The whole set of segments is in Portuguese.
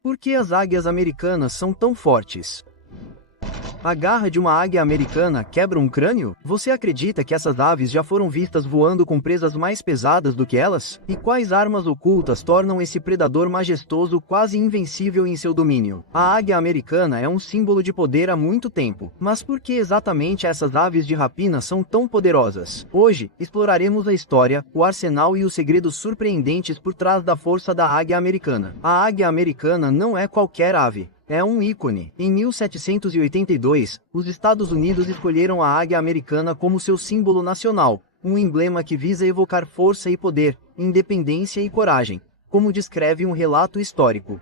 Por que as águias americanas são tão fortes? A garra de uma águia americana quebra um crânio? Você acredita que essas aves já foram vistas voando com presas mais pesadas do que elas? E quais armas ocultas tornam esse predador majestoso quase invencível em seu domínio? A águia americana é um símbolo de poder há muito tempo. Mas por que exatamente essas aves de rapina são tão poderosas? Hoje, exploraremos a história, o arsenal e os segredos surpreendentes por trás da força da águia americana. A águia americana não é qualquer ave. É um ícone. Em 1782, os Estados Unidos escolheram a águia americana como seu símbolo nacional, um emblema que visa evocar força e poder, independência e coragem, como descreve um relato histórico.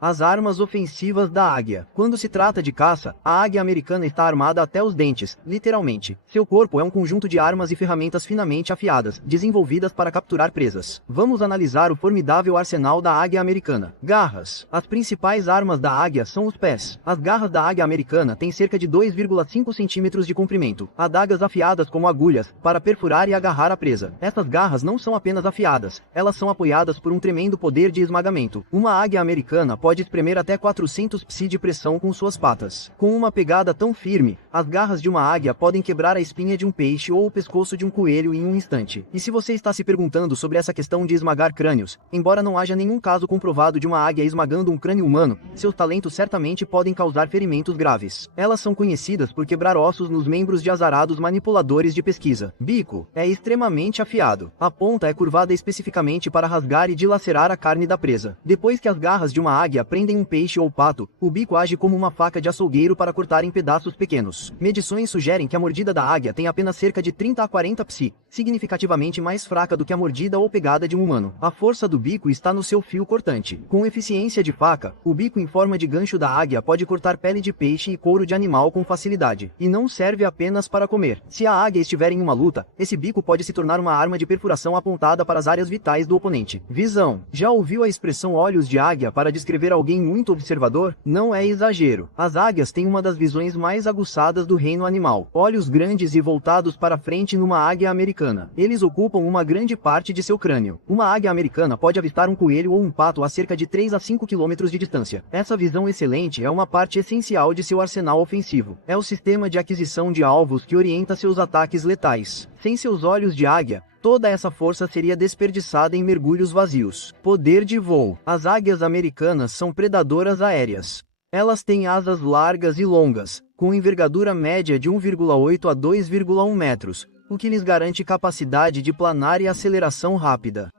As armas ofensivas da águia. Quando se trata de caça, a águia americana está armada até os dentes, literalmente. Seu corpo é um conjunto de armas e ferramentas finamente afiadas, desenvolvidas para capturar presas. Vamos analisar o formidável arsenal da águia americana. Garras. As principais armas da águia são os pés. As garras da águia americana têm cerca de 2,5 centímetros de comprimento. Adagas afiadas como agulhas, para perfurar e agarrar a presa. Essas garras não são apenas afiadas, elas são apoiadas por um tremendo poder de esmagamento. Uma águia americana pode espremer até 400 psi de pressão com suas patas. Com uma pegada tão firme, as garras de uma águia podem quebrar a espinha de um peixe ou o pescoço de um coelho em um instante. E se você está se perguntando sobre essa questão de esmagar crânios, embora não haja nenhum caso comprovado de uma águia esmagando um crânio humano, seus talentos certamente podem causar ferimentos graves. Elas são conhecidas por quebrar ossos nos membros de azarados manipuladores de pesquisa. Bico é extremamente afiado. A ponta é curvada especificamente para rasgar e dilacerar a carne da presa. Depois que as garras de uma águia prendem um peixe ou pato, o bico age como uma faca de açougueiro para cortar em pedaços pequenos. Medições sugerem que a mordida da águia tem apenas cerca de 30 a 40 psi, significativamente mais fraca do que a mordida ou pegada de um humano. A força do bico está no seu fio cortante. Com eficiência de faca, o bico em forma de gancho da águia pode cortar pele de peixe e couro de animal com facilidade. E não serve apenas para comer. Se a águia estiver em uma luta, esse bico pode se tornar uma arma de perfuração apontada para as áreas vitais do oponente. Visão. Já ouviu a expressão olhos de águia para descrever alguém muito observador? Não é exagero. As águias têm uma das visões mais aguçadas do reino animal. Olhos grandes e voltados para frente numa águia americana. Eles ocupam uma grande parte de seu crânio. Uma águia americana pode avistar um coelho ou um pato a cerca de 3 a 5 km de distância. Essa visão excelente é uma parte essencial de seu arsenal ofensivo. É o sistema de aquisição de alvos que orienta seus ataques letais. Sem seus olhos de águia, toda essa força seria desperdiçada em mergulhos vazios. Poder de voo. As águias americanas são predadoras aéreas. Elas têm asas largas e longas, com envergadura média de 1,8 a 2,1 metros, o que lhes garante capacidade de planar e aceleração rápida.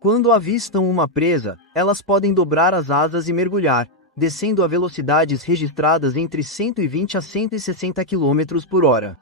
Quando avistam uma presa, elas podem dobrar as asas e mergulhar, descendo a velocidades registradas entre 120 a 160 km por hora.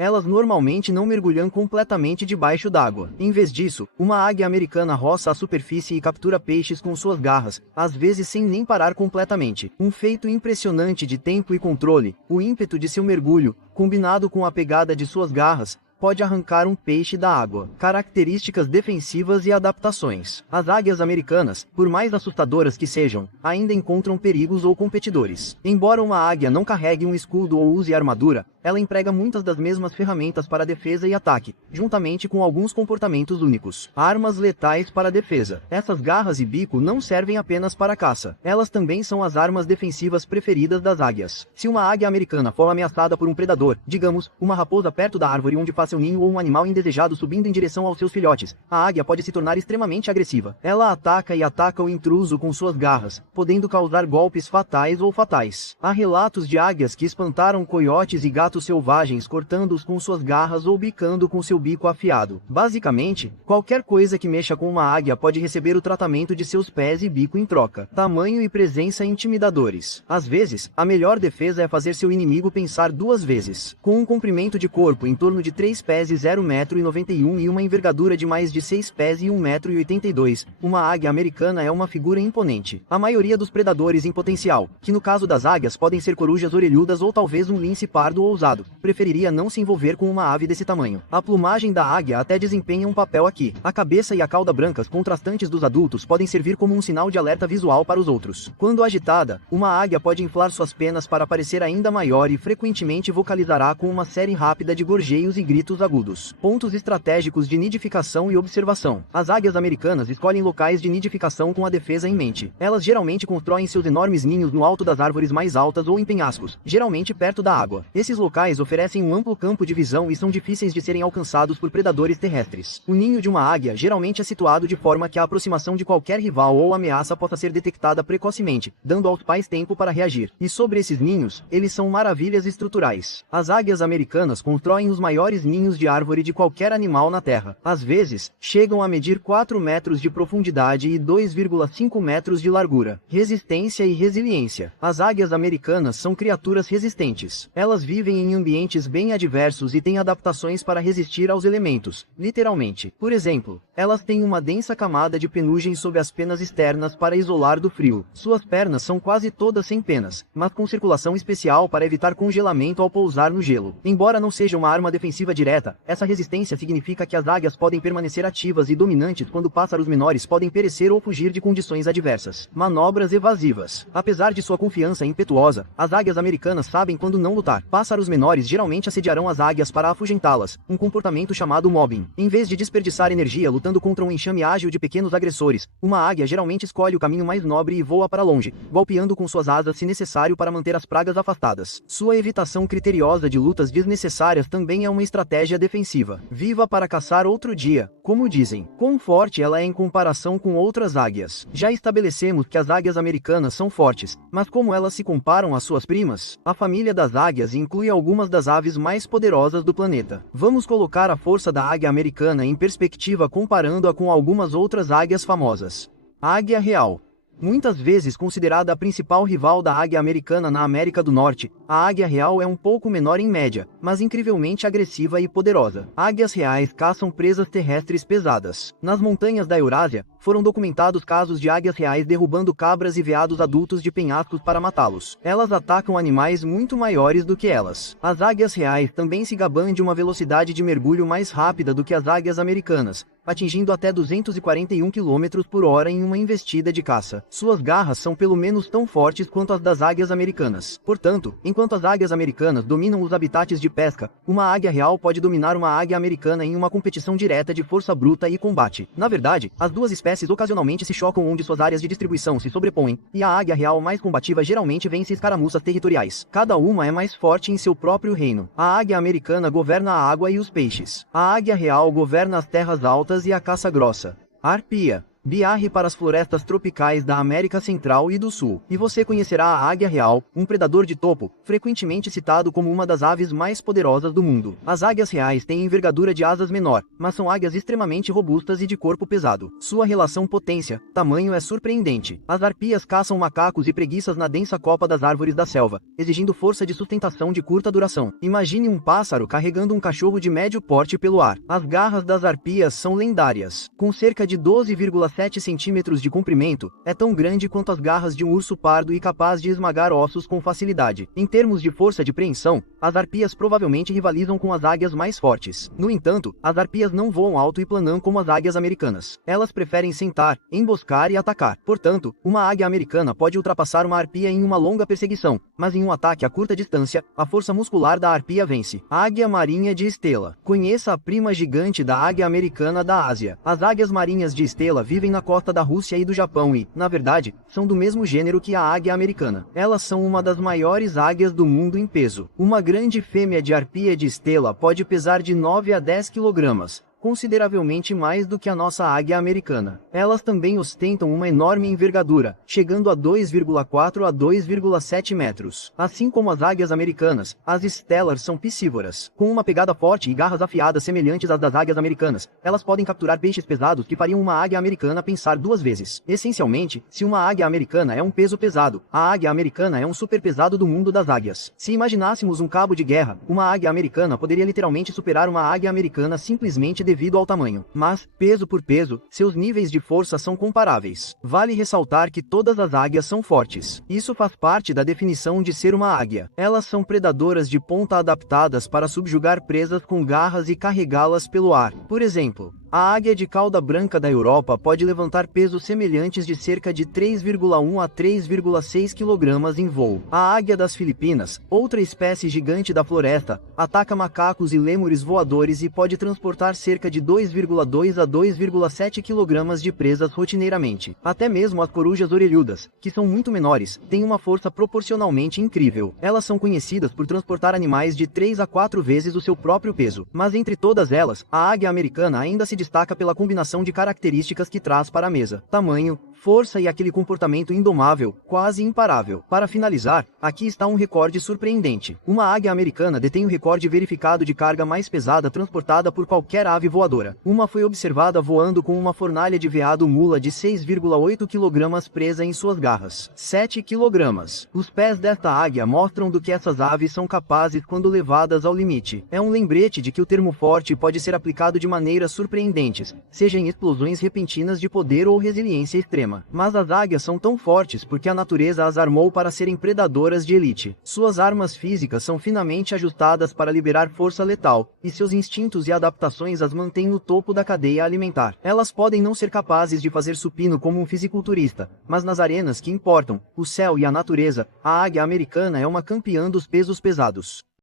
Elas normalmente não mergulham completamente debaixo d'água. Em vez disso, uma águia americana roça a superfície e captura peixes com suas garras, às vezes sem nem parar completamente. Um feito impressionante de tempo e controle, o ímpeto de seu mergulho, combinado com a pegada de suas garras, pode arrancar um peixe da água. Características defensivas e adaptações. As águias americanas, por mais assustadoras que sejam, ainda encontram perigos ou competidores. Embora uma águia não carregue um escudo ou use armadura, ela emprega muitas das mesmas ferramentas para defesa e ataque, juntamente com alguns comportamentos únicos. Armas letais para defesa. Essas garras e bico não servem apenas para caça. Elas também são as armas defensivas preferidas das águias. Se uma águia americana for ameaçada por um predador, digamos, uma raposa perto da árvore onde faz seu ninho ou um animal indesejado subindo em direção aos seus filhotes, a águia pode se tornar extremamente agressiva. Ela ataca e ataca o intruso com suas garras, podendo causar golpes fatais ou fatais. Há relatos de águias que espantaram coiotes e gatos selvagens cortando-os com suas garras ou bicando com seu bico afiado. Basicamente, qualquer coisa que mexa com uma águia pode receber o tratamento de seus pés e bico em troca. Tamanho e presença intimidadores. Às vezes, a melhor defesa é fazer seu inimigo pensar duas vezes. Com um comprimento de corpo em torno de 3 pés e 0,91 m e uma envergadura de mais de 6 pés e 1,82 m, uma águia americana é uma figura imponente. A maioria dos predadores em potencial, que no caso das águias podem ser corujas orelhudas ou talvez um lince pardo ousado, preferiria não se envolver com uma ave desse tamanho. A plumagem da águia até desempenha um papel aqui. A cabeça e a cauda brancas contrastantes dos adultos podem servir como um sinal de alerta visual para os outros. Quando agitada, uma águia pode inflar suas penas para parecer ainda maior e frequentemente vocalizará com uma série rápida de gorjeios e gritos efeitos agudos. Pontos estratégicos de nidificação e observação. As águias americanas escolhem locais de nidificação com a defesa em mente. Elas geralmente constroem seus enormes ninhos no alto das árvores mais altas ou em penhascos, geralmente perto da água. Esses locais oferecem um amplo campo de visão e são difíceis de serem alcançados por predadores terrestres. O ninho de uma águia geralmente é situado de forma que a aproximação de qualquer rival ou ameaça possa ser detectada precocemente, dando aos pais tempo para reagir. E sobre esses ninhos, eles são maravilhas estruturais. As águias americanas constroem os maiores ninhos de árvore de qualquer animal na Terra. Às vezes, chegam a medir 4 metros de profundidade e 2,5 metros de largura. Resistência e resiliência. As águias americanas são criaturas resistentes. Elas vivem em ambientes bem adversos e têm adaptações para resistir aos elementos, literalmente. Por exemplo, elas têm uma densa camada de penugem sob as penas externas para isolar do frio. Suas pernas são quase todas sem penas, mas com circulação especial para evitar congelamento ao pousar no gelo. Embora não seja uma arma defensiva direta, essa resistência significa que as águias podem permanecer ativas e dominantes quando pássaros menores podem perecer ou fugir de condições adversas. Manobras evasivas. Apesar de sua confiança impetuosa, as águias americanas sabem quando não lutar. Pássaros menores geralmente assediarão as águias para afugentá-las, um comportamento chamado mobbing. Em vez de desperdiçar energia lutando contra um enxame ágil de pequenos agressores, uma águia geralmente escolhe o caminho mais nobre e voa para longe, golpeando com suas asas se necessário para manter as pragas afastadas. Sua evitação criteriosa de lutas desnecessárias também é uma estratégia defensiva. Viva para caçar outro dia, como dizem. Quão forte ela é em comparação com outras águias? Já estabelecemos que as águias americanas são fortes, mas como elas se comparam às suas primas? A família das águias inclui algumas das aves mais poderosas do planeta. Vamos colocar a força da águia americana em perspectiva comparando-a com algumas outras águias famosas. Águia real. Muitas vezes considerada a principal rival da águia americana na América do Norte, a águia real é um pouco menor em média, mas incrivelmente agressiva e poderosa. Águias reais caçam presas terrestres pesadas. Nas montanhas da Eurásia, foram documentados casos de águias reais derrubando cabras e veados adultos de penhascos para matá-los. Elas atacam animais muito maiores do que elas. As águias reais também se gabam de uma velocidade de mergulho mais rápida do que as águias americanas, atingindo até 241 km por hora em uma investida de caça. Suas garras são pelo menos tão fortes quanto as das águias americanas. Portanto, enquanto as águias americanas dominam os habitats de pesca, uma águia real pode dominar uma águia americana em uma competição direta de força bruta e combate. Na verdade, as duas espécies ocasionalmente se chocam onde suas áreas de distribuição se sobrepõem, e a águia real mais combativa geralmente vence escaramuças territoriais. Cada uma é mais forte em seu próprio reino. A águia americana governa a água e os peixes. A águia real governa as terras altas e a caça grossa. Arpia. Biarre para as florestas tropicais da América Central e do Sul. E você conhecerá a águia real, um predador de topo, frequentemente citado como uma das aves mais poderosas do mundo. As águias reais têm envergadura de asas menor, mas são águias extremamente robustas e de corpo pesado. Sua relação potência-tamanho é surpreendente. As arpias caçam macacos e preguiças na densa copa das árvores da selva, exigindo força de sustentação de curta duração. Imagine um pássaro carregando um cachorro de médio porte pelo ar. As garras das arpias são lendárias. Com cerca de 12,7 centímetros de comprimento, é tão grande quanto as garras de um urso pardo e capaz de esmagar ossos com facilidade. Em termos de força de preensão, as arpias provavelmente rivalizam com as águias mais fortes. No entanto, as arpias não voam alto e planam como as águias americanas. Elas preferem sentar, emboscar e atacar. Portanto, uma águia americana pode ultrapassar uma arpia em uma longa perseguição, mas em um ataque a curta distância, a força muscular da arpia vence. Águia marinha de Estela. Conheça a prima gigante da águia americana da Ásia. As águias marinhas de Estela vivem na costa da Rússia e do Japão e, na verdade, são do mesmo gênero que a águia americana. Elas são uma das maiores águias do mundo em peso. Uma grande fêmea de arpia de Estela pode pesar de 9 a 10 kg. Consideravelmente mais do que a nossa águia americana. Elas também ostentam uma enorme envergadura, chegando a 2,4 a 2,7 metros. Assim como as águias americanas, as Stellar são piscívoras. Com uma pegada forte e garras afiadas semelhantes às das águias americanas, elas podem capturar peixes pesados que fariam uma águia americana pensar duas vezes. Essencialmente, se uma águia americana é um peso pesado, a águia americana é um superpesado do mundo das águias. Se imaginássemos um cabo de guerra, uma águia americana poderia literalmente superar uma águia americana simplesmente devido ao tamanho. Mas, peso por peso, seus níveis de força são comparáveis. Vale ressaltar que todas as águias são fortes. Isso faz parte da definição de ser uma águia. Elas são predadoras de ponta adaptadas para subjugar presas com garras e carregá-las pelo ar. Por exemplo, A águia de cauda branca da Europa pode levantar pesos semelhantes de cerca de 3,1 a 3,6 kg em voo. A águia das Filipinas, outra espécie gigante da floresta, ataca macacos e lêmures voadores e pode transportar cerca de 2,2 a 2,7 kg de presas rotineiramente. Até mesmo as corujas orelhudas, que são muito menores, têm uma força proporcionalmente incrível. Elas são conhecidas por transportar animais de 3 a 4 vezes o seu próprio peso. Mas entre todas elas, a águia americana ainda se destaca pela combinação de características que traz para a mesa: tamanho, força e aquele comportamento indomável, quase imparável. Para finalizar, aqui está um recorde surpreendente. Uma águia americana detém o recorde verificado de carga mais pesada transportada por qualquer ave voadora. Uma foi observada voando com uma fornalha de veado mula de 6,8 kg presa em suas garras. 7 kg. Os pés desta águia mostram do que essas aves são capazes quando levadas ao limite. É um lembrete de que o termo forte pode ser aplicado de maneiras surpreendentes, seja em explosões repentinas de poder ou resiliência extrema. Mas as águias são tão fortes porque a natureza as armou para serem predadoras de elite. Suas armas físicas são finamente ajustadas para liberar força letal, e seus instintos e adaptações as mantêm no topo da cadeia alimentar. Elas podem não ser capazes de fazer supino como um fisiculturista, mas nas arenas que importam, o céu e a natureza, a águia americana é uma campeã dos pesos pesados.